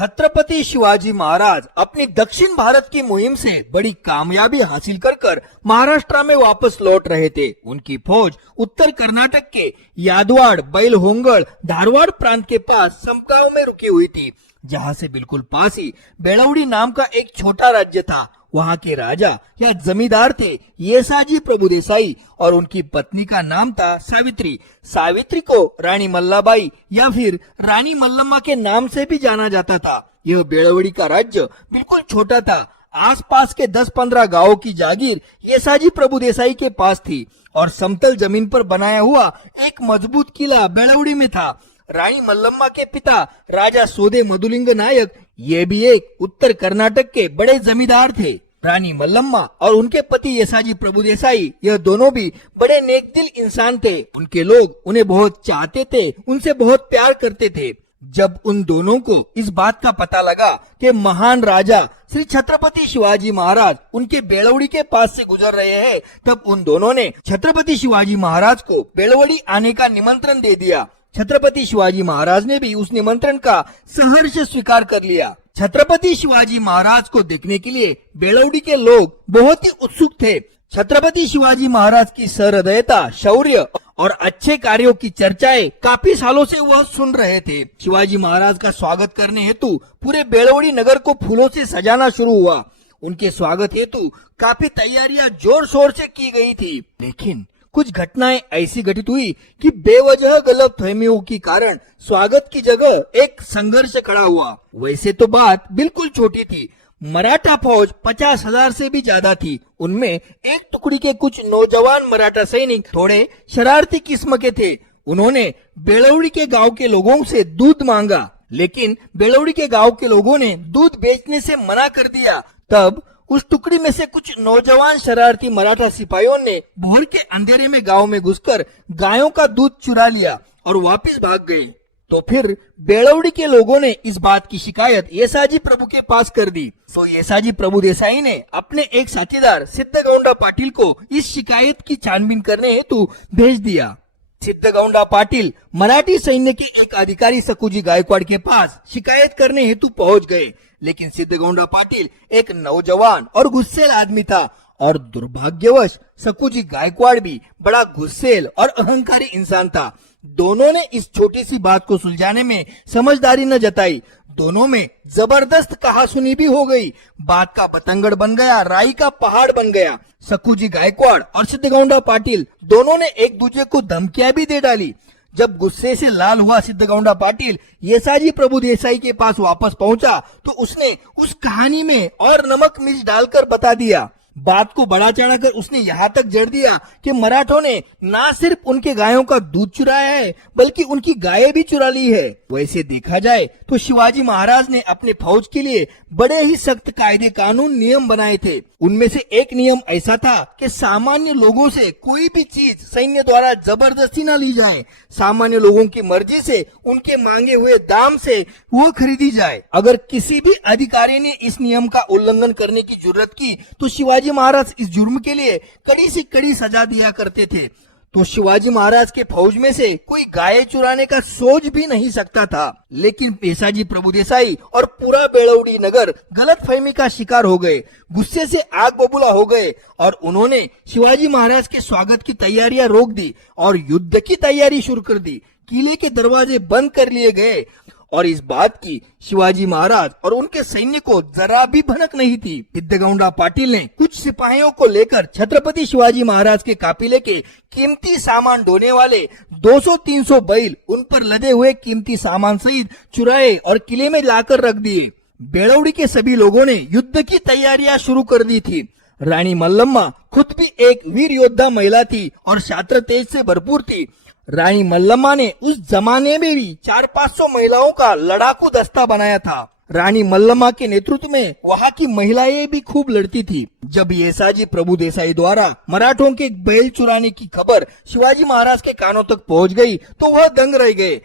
छत्रपति शिवाजी महाराज अपनी दक्षिण भारत की मुहिम से बड़ी कामयाबी हासिल कर महाराष्ट्र में वापस लौट रहे थे। उनकी फौज उत्तर कर्नाटक के यादवाड़, बैलहोंगड़, धारवाड़ प्रांत के पास समगांव में रुकी हुई थी, जहां से बिल्कुल पास ही बेलवड़ी नाम का एक छोटा राज्य था। वहां के राजा या जमींदार थे येसाजी प्रभुदेसाई और उनकी पत्नी का नाम था सावित्री। सावित्री को रानी मल्लाबाई या फिर रानी मल्लम्मा के नाम से भी जाना जाता था। यह बेलवड़ी का राज्य बिल्कुल छोटा था। आसपास के 10-15 गांवों की जागीर येसाजी प्रभुदेसाई के पास थी और समतल जमीन पर बनाया हुआ एक मजबूत किला बेलवड़ी में था। रानी मल्लम्मा के पिता राजा सोदे मधुलिंग नायक ये भी एक उत्तर कर्नाटक के बड़े जमींदार थे। रानी मल्लम्मा और उनके पति येसाजी प्रभुदेसाई यह दोनों भी बड़े नेकदिल इंसान थे। उनके लोग उन्हें बहुत चाहते थे, उनसे बहुत प्यार करते थे। जब उन दोनों को इस बात का पता लगा कि महान राजा श्री छत्रपति शिवाजी महाराज उनके बेलवड़ी के पास से गुजर रहे हैं, तब उन दोनों ने छत्रपति शिवाजी महाराज को बेलवड़ी आने का निमंत्रण दे दिया। छत्रपति शिवाजी महाराज ने भी उस निमंत्रण का सहर्ष स्वीकार कर लिया। छत्रपति शिवाजी महाराज को देखने के लिए बेलवड़ी के लोग बहुत ही उत्सुक थे। छत्रपति शिवाजी महाराज की सहृदयता, शौर्य और अच्छे कार्यों की चर्चाएं काफी सालों से वह सुन रहे थे। शिवाजी महाराज का स्वागत करने हेतु पूरे बेलवड़ी नगर को फूलों से सजाना शुरू हुआ। उनके स्वागत हेतु काफी तैयारियां जोर शोर से की गई थी, लेकिन कुछ घटनाएं ऐसी घटित हुई कि बेवजह गलतफहमियों के कारण स्वागत की जगह एक संघर्ष खड़ा हुआ। वैसे तो बात बिल्कुल छोटी थी। मराठा फौज 50,000 से भी ज्यादा थी। उनमें एक टुकड़ी के कुछ नौजवान मराठा सैनिक थोड़े शरारती किस्म के थे। उन्होंने बेलवड़ी के गांव के लोगों से दूध मांगा, लेकिन बेलवड़ी के गांव के लोगों ने दूध बेचने से मना कर दिया। तब उस टुकड़ी में से कुछ नौजवान शरारती मराठा सिपाहियों ने भोर के अंधेरे में गांव में घुसकर गायों का दूध चुरा लिया और वापस भाग गए। तो फिर बेलवड़ी के लोगों ने इस बात की शिकायत येसाजी प्रभु के पास कर दी। तो येसाजी प्रभुदेसाई ने अपने एक साथीदार सिद्धगौंडा पाटिल को इस शिकायत की छानबीन करने हेतु भेज दिया। सिद्धगौंडा पाटिल मराठी सैन्य के एक अधिकारी सकूजी गायकवाड़ के पास शिकायत करने हेतु पहुंच गए, लेकिन सिद्धगौंडा पाटिल एक नौजवान और गुस्सेल आदमी था और दुर्भाग्यवश सकूजी गायकवाड़ भी बड़ा गुस्सेल और अहंकारी इंसान था। दोनों ने इस छोटी सी बात को सुलझाने में समझदारी न जताई। दोनों में जबरदस्त कहासुनी भी हो गई। बात का बतंगड़ बन गया, राई का पहाड़ बन गया। सकूजी गायकवाड़ और सिद्धगौंडा पाटिल दोनों ने एक दूसरे को धमकियां भी दे डाली। जब गुस्से से लाल हुआ सिद्धगौंडा पाटिल येसाजी प्रभुदेसाई के पास वापस पहुंचा तो उसने उस कहानी में और नमक मिर्च डालकर बता दिया। बात को बढ़ा चढ़ाकर उसने यहाँ तक जड़ दिया कि मराठों ने ना सिर्फ उनके गायों का दूध चुराया है, बल्कि उनकी गायें भी चुरा ली है। वैसे देखा जाए तो शिवाजी महाराज ने अपने फौज के लिए बड़े ही सख्त कायदे कानून नियम बनाए थे। उनमें से एक नियम ऐसा था कि सामान्य लोगों से कोई भी चीज सैन्य द्वारा जबरदस्ती न ली जाए। सामान्य लोगों की मर्जी से उनके मांगे हुए दाम से वो खरीदी जाए। अगर किसी भी अधिकारी ने इस नियम का उल्लंघन करने की जुर्रत की तो शिवाजी महाराज इस जुर्म के लिए कड़ी से कड़ी सजा दिया करते थे। तो शिवाजी महाराज के फौज में से कोई गाय चुराने का सोच भी नहीं सकता था। लेकिन येसाजी प्रभुदेसाई और पूरा बेलवड़ी नगर गलतफहमी का शिकार हो गए, गुस्से से आग बबूला हो गए और उन्होंने शिवाजी महाराज के स्वागत की तैयारियां रोक दी और युद्ध की तैयारी शुरू कर दी। किले के दरवाजे बंद कर लिए गए और इस बात की शिवाजी महाराज और उनके सैन्य को जरा भी भनक नहीं थी। सिद्धगौंडा पाटिल ने कुछ सिपाहियों को लेकर छत्रपति शिवाजी महाराज के काफिले के कीमती सामान ढोने वाले 200-300 बैल उन पर लदे हुए कीमती सामान सहित चुराए और किले में लाकर रख दिए। बेलवड़ी के सभी लोगों ने युद्ध की तैयारियां शुरू कर दी थी। रानी मल्लम्मा खुद भी एक वीर योद्धा महिला थी और शास्त्र तेज से भरपूर थी। रानी मल्लम्मा ने उस जमाने में भी 400-500 महिलाओं का लड़ाकू दस्ता बनाया था। रानी मल्लम्मा के नेतृत्व में वहाँ की महिलाएं भी खूब लड़ती थी। जब येसाजी प्रभुदेसाई द्वारा मराठों के बैल चुराने की खबर शिवाजी महाराज के कानों तक पहुँच गई तो वह दंग रह गए।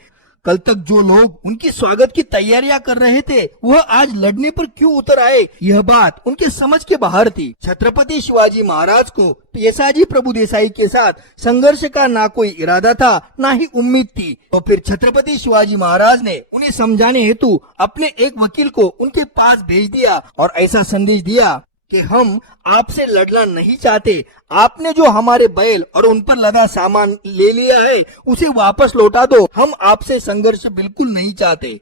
कल तक जो लोग उनकी स्वागत की तैयारियां कर रहे थे वह आज लड़ने पर क्यों उतर आए, यह बात उनके समझ के बाहर थी। छत्रपति शिवाजी महाराज को पेशाजी प्रभु देसाई के साथ संघर्ष का ना कोई इरादा था ना ही उम्मीद थी। तो फिर छत्रपति शिवाजी महाराज ने उन्हें समझाने हेतु अपने एक वकील को उनके पास भेज दिया और ऐसा संदेश दिया कि हम आपसे लड़ना नहीं चाहते, आपने जो हमारे बैल और उन पर लदा सामान ले लिया है उसे वापस लौटा दो, हम आपसे संघर्ष बिल्कुल नहीं चाहते।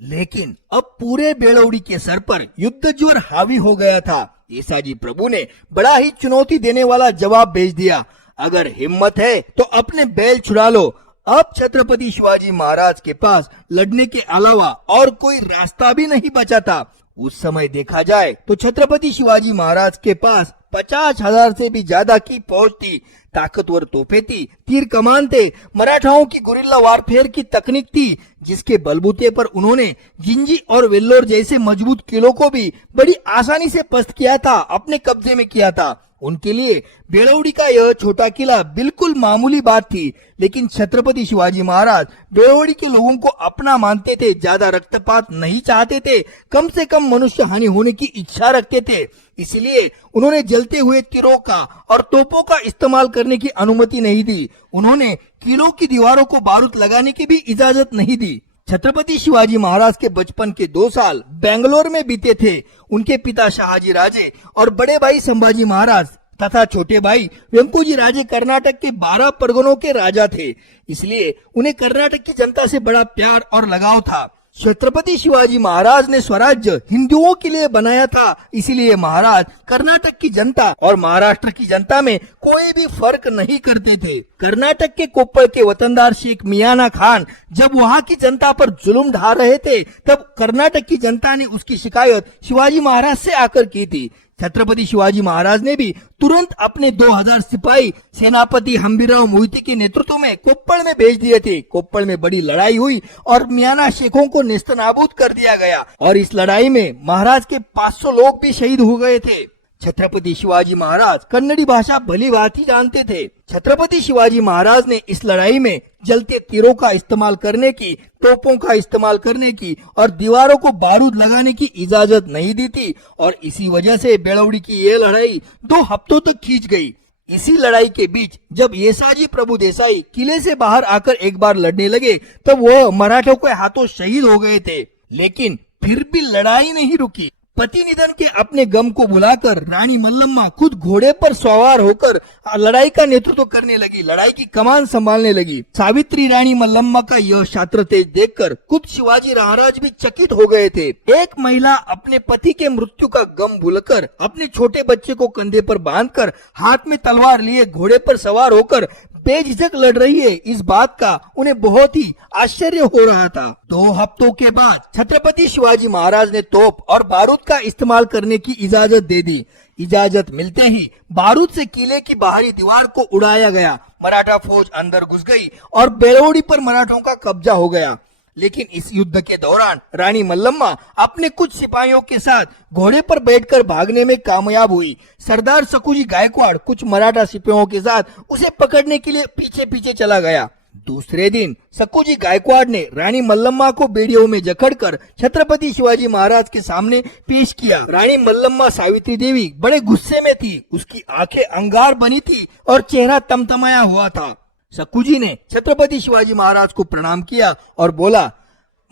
लेकिन अब पूरे बेलौड़ी के सर पर युद्ध जोर हावी हो गया था। पेशाजी प्रभु ने बड़ा ही चुनौती देने वाला जवाब भेज दिया, अगर हिम्मत है तो अपने बैल छुड़ा लो। अब छत्रपति शिवाजी महाराज के पास लड़ने के अलावा और कोई रास्ता भी नहीं बचा था। उस समय देखा जाए तो छत्रपति शिवाजी महाराज के पास 50,000 से भी ज्यादा की फौज थी, ताकतवर तोपें थी, तीर कमान थे, मराठाओं की गुरिल्ला वारफेयर की तकनीक थी, जिसके बलबूते पर उन्होंने जिंजी और वेल्लोर जैसे मजबूत किलों को भी बड़ी आसानी से पस्त किया था, अपने कब्जे में किया था। उनके लिए बेलौड़ी का यह छोटा किला बिल्कुल मामूली बात थी, लेकिन छत्रपति शिवाजी महाराज बेलौड़ी के लोगों को अपना मानते थे, ज्यादा रक्तपात नहीं चाहते थे, कम से कम मनुष्य हानि होने की इच्छा रखते थे। इसलिए उन्होंने जलते हुए तीरों का और तोपों का इस्तेमाल करने की अनुमति नहीं दी। उन्होंने किलों की दीवारों को बारूद लगाने की भी इजाजत नहीं दी। छत्रपति शिवाजी महाराज के बचपन के 2 साल बेंगलोर में बीते थे। उनके पिता शहाजी राजे और बड़े भाई संभाजी महाराज तथा छोटे भाई वेंकोजी राजे कर्नाटक के 12 परगनों के राजा थे, इसलिए उन्हें कर्नाटक की जनता से बड़ा प्यार और लगाव था। छत्रपति शिवाजी महाराज ने स्वराज्य हिंदुओं के लिए बनाया था, इसीलिए महाराज कर्नाटक की जनता और महाराष्ट्र की जनता में कोई भी फर्क नहीं करते थे। कर्नाटक के कोप्पल के वतनदार शेख मियाना खान जब वहां की जनता पर जुल्म ढा रहे थे, तब कर्नाटक की जनता ने उसकी शिकायत शिवाजी महाराज से आकर की थी। छत्रपति शिवाजी महाराज ने भी तुरंत अपने 2000 सिपाही सेनापति हम्बीराव मोहिते के नेतृत्व में कोप्पल में भेज दिए थे। कोप्पल में बड़ी लड़ाई हुई और मियाना शेखों को नेस्तनाबूद कर दिया गया और इस लड़ाई में महाराज के 500 लोग भी शहीद हो गए थे। छत्रपति शिवाजी महाराज कन्नड़ी भाषा भली भांति जानते थे। छत्रपति शिवाजी महाराज ने इस लड़ाई में जलते तीरों का इस्तेमाल करने की, तोपों का इस्तेमाल करने की और दीवारों को बारूद लगाने की इजाजत नहीं दी थी और इसी वजह से बेलौड़ी की ये लड़ाई 2 हफ्तों तक खींच गई। इसी लड़ाई के बीच जब येसाजी प्रभु देसाई किले से बाहर आकर एक बार लड़ने लगे, तब वह मराठों के हाथों शहीद हो गए थे। लेकिन फिर भी लड़ाई नहीं रुकी। पति निधन के अपने गम को भुलाकर रानी मल्लम्मा खुद घोड़े पर सवार होकर लड़ाई का नेतृत्व करने लगी, लड़ाई की कमान संभालने लगी। सावित्री रानी मल्लम्मा का यह शास्त्र तेज देखकर खुद शिवाजी महाराज भी चकित हो गए थे। एक महिला अपने पति के मृत्यु का गम भूलकर अपने छोटे बच्चे को कंधे पर बांधकर हाथ में तलवार लिए घोड़े पर सवार होकर बेझिझक लड़ रही है, इस बात का उन्हें बहुत ही आश्चर्य हो रहा था। 2 हफ्तों के बाद छत्रपति शिवाजी महाराज ने तोप और बारूद का इस्तेमाल करने की इजाजत दे दी। इजाजत मिलते ही बारूद से किले की बाहरी दीवार को उड़ाया गया। मराठा फौज अंदर घुस गई और बेलौड़ी पर मराठों का कब्जा हो गया। लेकिन इस युद्ध के दौरान रानी मल्लम्मा अपने कुछ सिपाहियों के साथ घोड़े पर बैठकर भागने में कामयाब हुई। सरदार सकूजी गायकवाड़ कुछ मराठा सिपाहियों के साथ उसे पकड़ने के लिए पीछे पीछे चला गया। दूसरे दिन सकूजी गायकवाड़ ने रानी मल्लम्मा को बेड़ियों में जकड़कर छत्रपति शिवाजी महाराज के सामने पेश किया। रानी मल्लम्मा सावित्री देवी बड़े गुस्से में थी, उसकी आंखें अंगार बनी थी और चेहरा तमतमाया हुआ था। सकूजी ने छत्रपति शिवाजी महाराज को प्रणाम किया और बोला,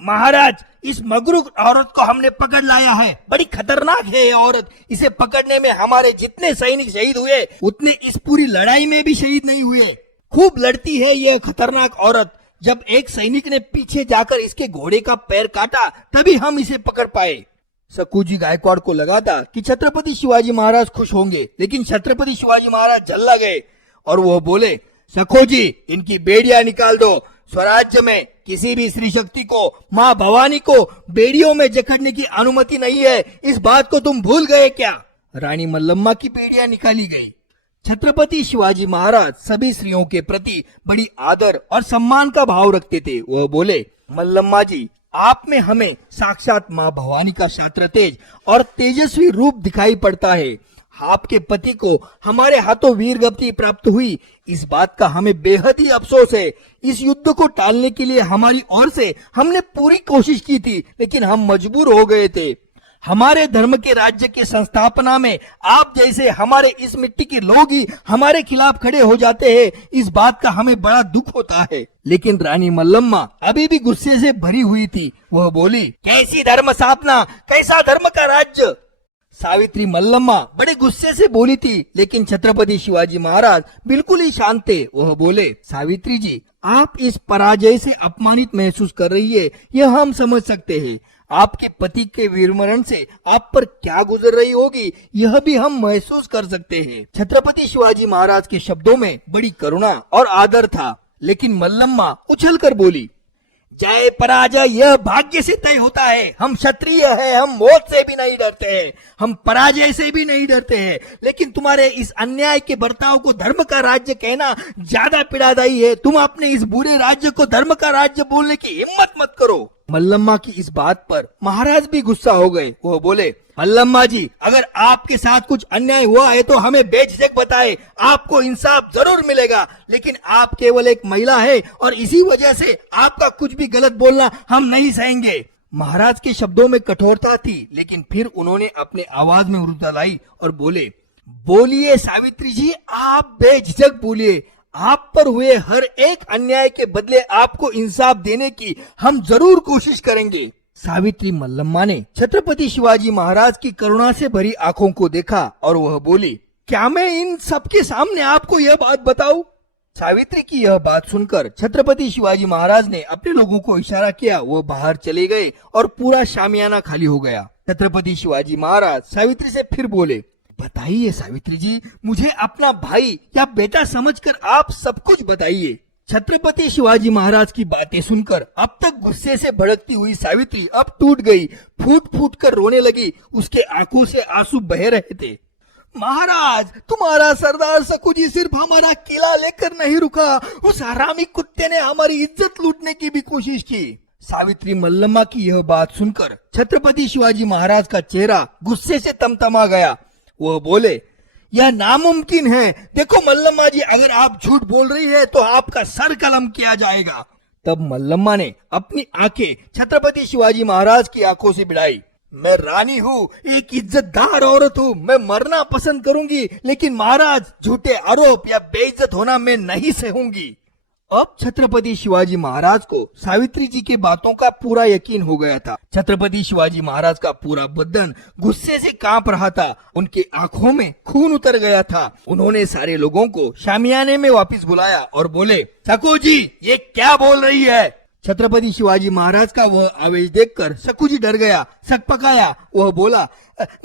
महाराज, इस मगरूर औरत को हमने पकड़ लाया है, बड़ी खतरनाक है ये औरत। इसे पकड़ने में हमारे जितने सैनिक शहीद हुए उतने इस पूरी लड़ाई में भी शहीद नहीं हुए। खूब लड़ती है ये खतरनाक औरत। जब एक सैनिक ने पीछे जाकर इसके घोड़े का पैर काटा तभी हम इसे पकड़ पाए। सकूजी गायकवाड़ को लगा था कि छत्रपति शिवाजी महाराज खुश होंगे, लेकिन छत्रपति शिवाजी महाराज जल्ला गए और वो बोले, सखोजी, इनकी बेड़ियां निकाल दो। स्वराज्य में किसी भी स्त्री शक्ति को, माँ भवानी को बेड़ियों में जकड़ने की अनुमति नहीं है, इस बात को तुम भूल गए क्या? रानी मल्लम्मा की बेड़ियां निकाली गई। छत्रपति शिवाजी महाराज सभी स्त्रियों के प्रति बड़ी आदर और सम्मान का भाव रखते थे। वह बोले, मल्लम्मा जी, आप में हमें साक्षात माँ भवानी का शास्त्र तेज और तेजस्वी रूप दिखाई पड़ता है। आपके पति को हमारे हाथों वीर गति प्राप्त हुई, इस बात का हमें बेहद ही अफसोस है। इस युद्ध को टालने के लिए हमारी ओर से हमने पूरी कोशिश की थी, लेकिन हम मजबूर हो गए थे। हमारे धर्म के राज्य के संस्थापना में आप जैसे हमारे इस मिट्टी के लोग ही हमारे खिलाफ खड़े हो जाते हैं, इस बात का हमें बड़ा दुख होता है। लेकिन रानी मल्लम्मा अभी भी गुस्से से भरी हुई थी। वह बोली, कैसी धर्म स्थापना, कैसा धर्म का राज्य। सावित्री मल्लम्मा बड़े गुस्से से बोली थी, लेकिन छत्रपति शिवाजी महाराज बिल्कुल ही शांत थे। वह बोले, सावित्री जी, आप इस पराजय से अपमानित महसूस कर रही है, यह हम समझ सकते हैं। आपके पति के वीरमरण से आप पर क्या गुजर रही होगी, यह भी हम महसूस कर सकते हैं। छत्रपति शिवाजी महाराज के शब्दों में बड़ी करुणा और आदर था, लेकिन मल्लम्मा उछलकर बोली, जय पराजय यह भाग्य से तय होता है। हम क्षत्रिय हैं, हम मौत से भी नहीं डरते हैं, हम पराजय से भी नहीं डरते हैं। लेकिन तुम्हारे इस अन्याय के बर्ताव को धर्म का राज्य कहना ज्यादा पीड़ादायी है। तुम अपने इस बुरे राज्य को धर्म का राज्य बोलने की हिम्मत मत करो। मल्लम्मा की इस बात पर महाराज भी गुस्सा हो गए। वो बोले, मल्लम्मा जी, अगर आपके साथ कुछ अन्याय हुआ है तो हमें बेझिझक बताएं, आपको इंसाफ जरूर मिलेगा। लेकिन आप केवल एक महिला है और इसी वजह से आपका कुछ भी गलत बोलना हम नहीं सहेंगे। महाराज के शब्दों में कठोरता थी, लेकिन फिर उन्होंने अपने आवाज में मृदुता लाई और बोले, बोलिए सावित्री जी, आप बेझिझक बोलिए। आप पर हुए हर एक अन्याय के बदले आपको इंसाफ देने की हम जरूर कोशिश करेंगे। सावित्री मल्लम्मा ने छत्रपति शिवाजी महाराज की करुणा से भरी आंखों को देखा और वह बोली, क्या मैं इन सबके सामने आपको यह बात बताऊं? सावित्री की यह बात सुनकर छत्रपति शिवाजी महाराज ने अपने लोगों को इशारा किया। वो बाहर चले गए और पूरा शामियाना खाली हो गया। छत्रपति शिवाजी महाराज सावित्री से फिर बोले, बताइए सावित्री जी, मुझे अपना भाई या बेटा समझकर आप सब कुछ बताइए। छत्रपति शिवाजी महाराज की बातें सुनकर अब तक गुस्से से भड़कती हुई सावित्री अब टूट गई, फूट फूट कर रोने लगी। उसके आंखों से आंसू बह रहे थे। महाराज, तुम्हारा सरदार सकूजी सिर्फ हमारा किला लेकर नहीं रुका, उस हरामी कुत्ते ने हमारी इज्जत लूटने की भी कोशिश की। सावित्री मल्लम्मा की यह बात सुनकर छत्रपति शिवाजी महाराज का चेहरा गुस्से से तमतमा गया। वह बोले, यह नामुमकिन है। देखो मल्लम्मा जी, अगर आप झूठ बोल रही है तो आपका सर कलम किया जाएगा। तब मल्लम्मा ने अपनी आंखें छत्रपति शिवाजी महाराज की आंखों से भिड़ाई। मैं रानी हूँ, एक इज्जतदार औरत हूँ, मैं मरना पसंद करूंगी, लेकिन महाराज झूठे आरोप या बेइज्जत होना मैं नहीं सहूंगी। अब छत्रपति शिवाजी महाराज को सावित्री जी के बातों का पूरा यकीन हो गया था। छत्रपति शिवाजी महाराज का पूरा बदन गुस्से से कांप रहा था। उनके आंखों में खून उतर गया था। उन्होंने सारे लोगों को शामियाने में वापस बुलाया और बोले, सकूजी, ये क्या बोल रही है? छत्रपति शिवाजी महाराज का वह आवेश देखकर सकूजी डर गया, सकपकाया। वह बोला,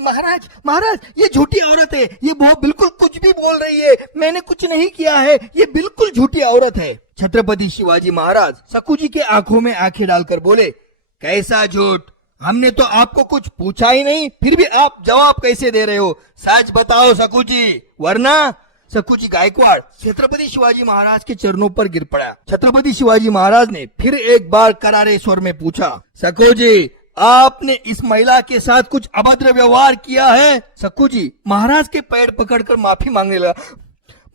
महाराज महाराज, ये झूठी औरत है, ये वो बिल्कुल कुछ भी बोल रही है, मैंने कुछ नहीं किया है, ये बिल्कुल झूठी औरत है। छत्रपति शिवाजी महाराज सकूजी के आंखों में आंखें डालकर बोले, कैसा झूठ? हमने तो आपको कुछ पूछा ही नहीं, फिर भी आप जवाब कैसे दे रहे हो? सच बताओ सकूजी, वरना। सकूजी गायकवाड़ छत्रपति शिवाजी महाराज के चरणों पर गिर पड़ा। छत्रपति शिवाजी महाराज ने फिर एक बार करारे स्वर में पूछा, सकूजी, आपने इस महिला के साथ कुछ अभद्र व्यवहार किया है? सकूजी महाराज के पैर पकड़कर माफी मांगने लगा।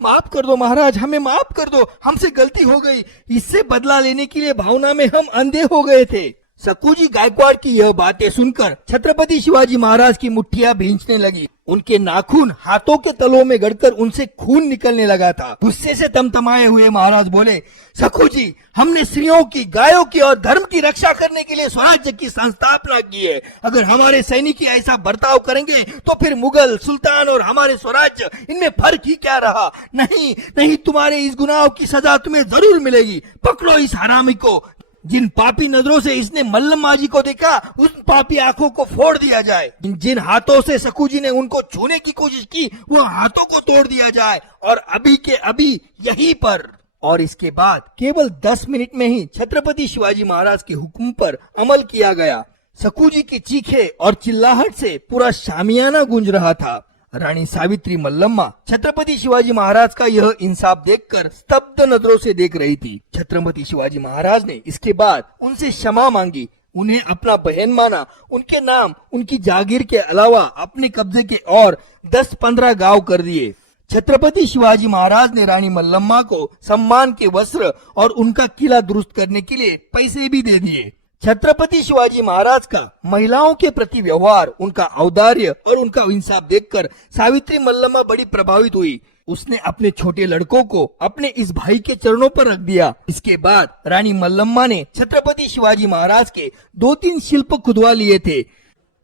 माफ कर दो महाराज, हमें माफ कर दो, हमसे गलती हो गई। इससे बदला लेने के लिए भावना में हम अंधे हो गए थे। सकूजी गायकवाड़ की यह बातें सुनकर छत्रपति शिवाजी महाराज की मुट्ठियां भींचने लगी। उनके नाखून हाथों के तलों में गड़कर उनसे खून निकलने लगा था। गुस्से से तमतमाए हुए महाराज बोले, सकूजी, हमने स्त्रियों की, गायों की और धर्म की रक्षा करने के लिए स्वराज्य की संस्थापना की है। अगर हमारे सैनिक ऐसा बर्ताव करेंगे तो फिर मुगल, सुल्तान और हमारे स्वराज्य, इनमें फर्क ही क्या रहा? नहीं नहीं, तुम्हारे इस गुनाह की सजा तुम्हें जरूर मिलेगी। पकड़ो इस हरामी को। जिन पापी नजरों से इसने मल्लम्मा जी को देखा, उन पापी आंखों को फोड़ दिया जाए। जिन हाथों से सकूजी ने उनको छूने की कोशिश की, वो हाथों को तोड़ दिया जाए, और अभी के अभी यहीं पर। और इसके बाद केवल 10 मिनट में ही छत्रपति शिवाजी महाराज के हुक्म पर अमल किया गया। सकूजी की चीखे और चिल्लाहट से पूरा शामियाना गूंज रहा था। रानी सावित्री मल्लम्मा छत्रपति शिवाजी महाराज का यह इंसाफ देखकर स्तब्ध नजरों से देख रही थी। छत्रपति शिवाजी महाराज ने इसके बाद उनसे क्षमा मांगी। उन्हें अपना बहन माना, उनके नाम उनकी जागीर के अलावा अपने कब्जे के और 10-15 गांव कर दिए। छत्रपति शिवाजी महाराज ने रानी मल्लम्मा को सम्मान के वस्त्र और उनका किला दुरुस्त करने के लिए पैसे भी दे दिए। छत्रपति शिवाजी महाराज का महिलाओं के प्रति व्यवहार, उनका औदार्य और उनका इंसाफ देखकर सावित्री मल्लम्मा बड़ी प्रभावित हुई। उसने अपने छोटे लड़कों को अपने इस भाई के चरणों पर रख दिया। इसके बाद रानी मल्लम्मा ने छत्रपति शिवाजी महाराज के 2-3 शिल्प खुदवा लिए थे।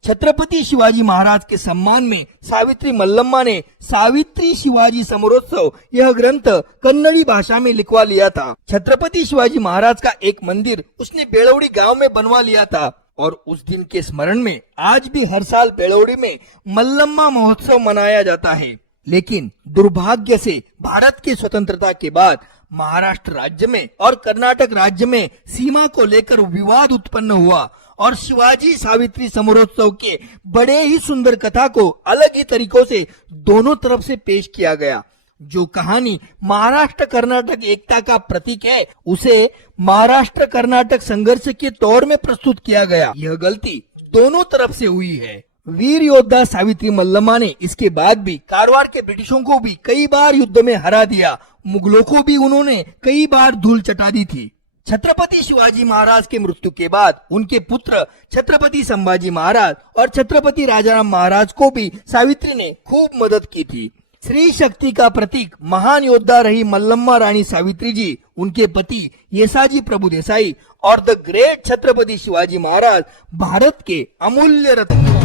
छत्रपति शिवाजी महाराज के सम्मान में सावित्री मल्लम्मा ने सावित्री शिवाजी समरोत्सव यह ग्रंथ कन्नड़ी भाषा में लिखवा लिया था। छत्रपति शिवाजी महाराज का एक मंदिर उसने बेलौड़ी गांव में बनवा लिया था और उस दिन के स्मरण में आज भी हर साल बेलौड़ी में मल्लम्मा महोत्सव मनाया जाता है। लेकिन दुर्भाग्य से भारत की स्वतंत्रता के बाद महाराष्ट्र राज्य में और कर्नाटक राज्य में सीमा को लेकर विवाद उत्पन्न हुआ और शिवाजी सावित्री समरोत्सव के बड़े ही सुंदर कथा को अलग ही तरीकों से दोनों तरफ से पेश किया गया। जो कहानी महाराष्ट्र कर्नाटक एकता का प्रतीक है, उसे महाराष्ट्र कर्नाटक संघर्ष के तौर में प्रस्तुत किया गया। यह गलती दोनों तरफ से हुई है। वीर योद्धा सावित्री मल्लम्मा ने इसके बाद भी कारवार के ब्रिटिशों को भी कई बार युद्ध में हरा दिया। मुगलों को भी उन्होंने कई बार धूल चटा दी थी। छत्रपति शिवाजी महाराज के मृत्यु के बाद उनके पुत्र छत्रपति संभाजी महाराज और छत्रपति राजाराम महाराज को भी सावित्री ने खूब मदद की थी। स्त्री शक्ति का प्रतीक महान योद्धा रही मल्लम्मा रानी सावित्री जी, उनके पति येसाजी प्रभु देसाई और द ग्रेट छत्रपति शिवाजी महाराज भारत के अमूल्य रत्न।